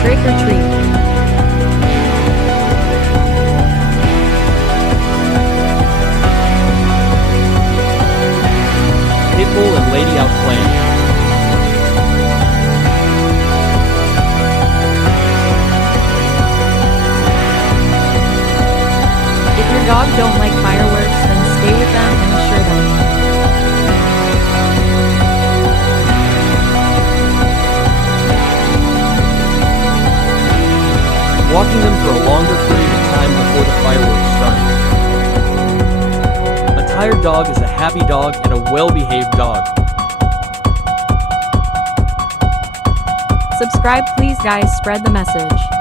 Trick or treat. Pitbull and Lady out playing. If your dog don't like fireworks, then stay with them and assure them. Walking them for a longer period of time before the fireworks start. A tired dog is a happy dog and a well-behaved dog. Subscribe please guys, spread the message.